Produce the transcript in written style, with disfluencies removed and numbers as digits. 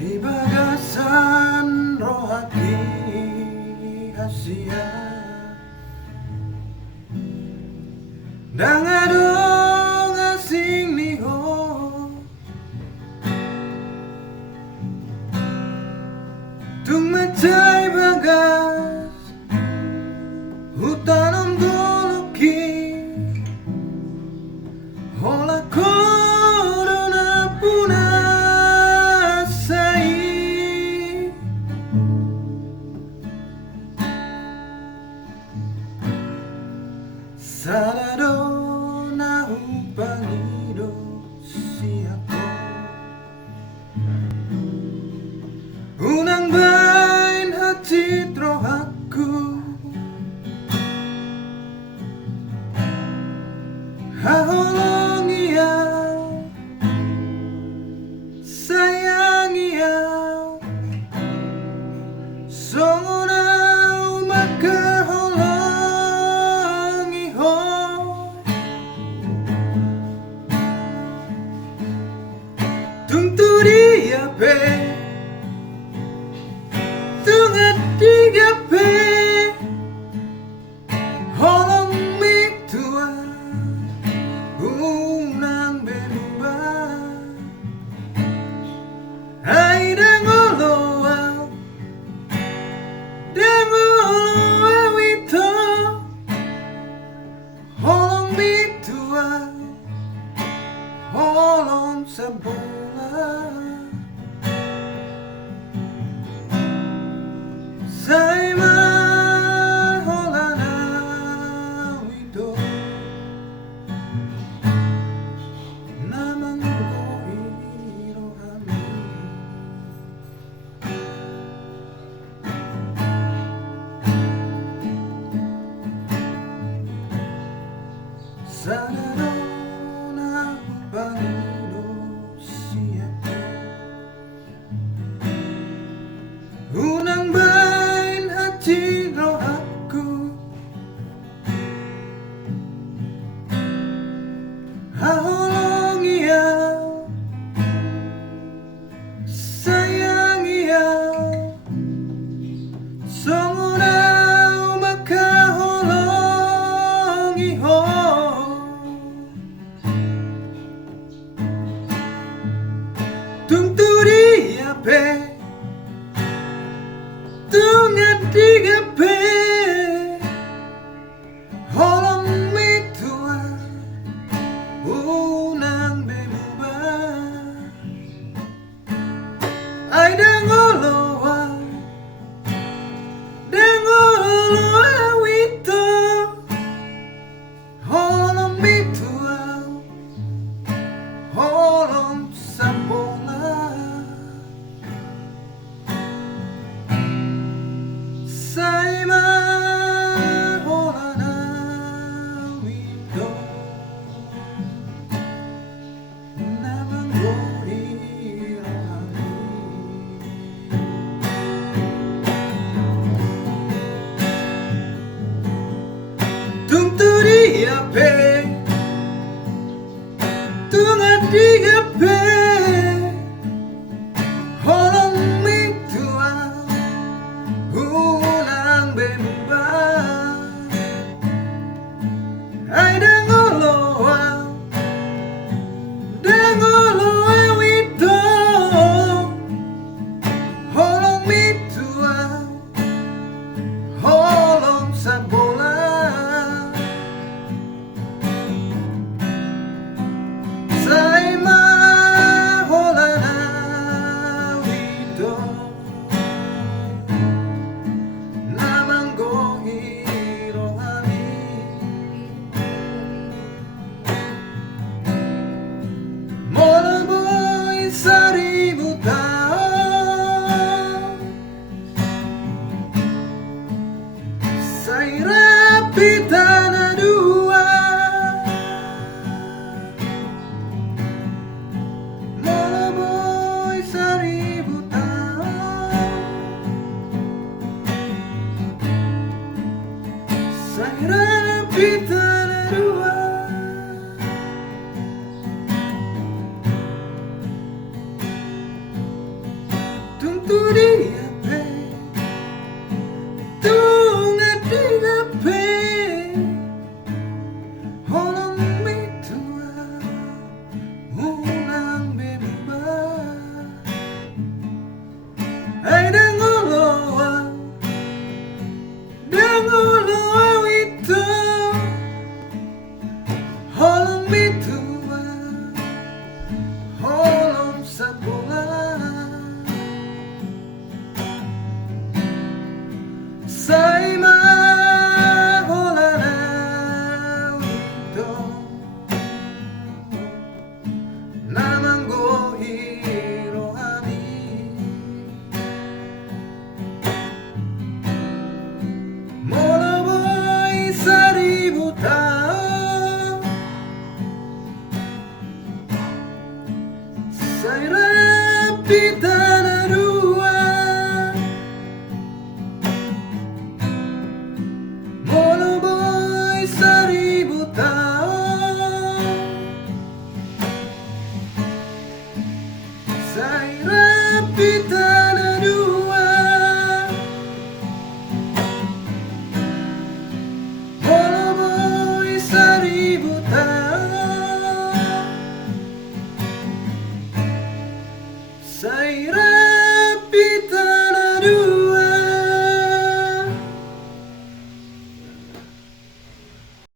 Di bagasan rohati hasia Dangadong asing niho Tung macay bagas Hutan ang duluki Hola corona puna sai Sarado na upangido siako Unang bain hati trohaku Haholong iya sayang iya Songona umakarholong iho Tungturi ape Tungat digape Holong mitua Unang berubah Ay dangoloa Dangoloa wito Holong mitua Holong sabola Say maholana wito Namang irohami Sanado na bangido siya Unang bain hati rohaku Haholong iya sayang iya Songona umakarholong iho Tungturi ape Tungat digape Holong mitua Unang berubah Ay dangoloa Dangoloa wito Holong mitua Holong sambola Say maholana wito Namang irohami tu dia pe, tu ngadiga pe, holong mi tua, unang bimba, ay dengoloa, dengoloa itu, holong mi tua, holong sa bola. Say mahola na wito Namango hiro ami Mola boy 1000 tao Say rapita na dua Mola boy 1000 tahun Saya rapita na dua Mola boy 1000 tahun Saya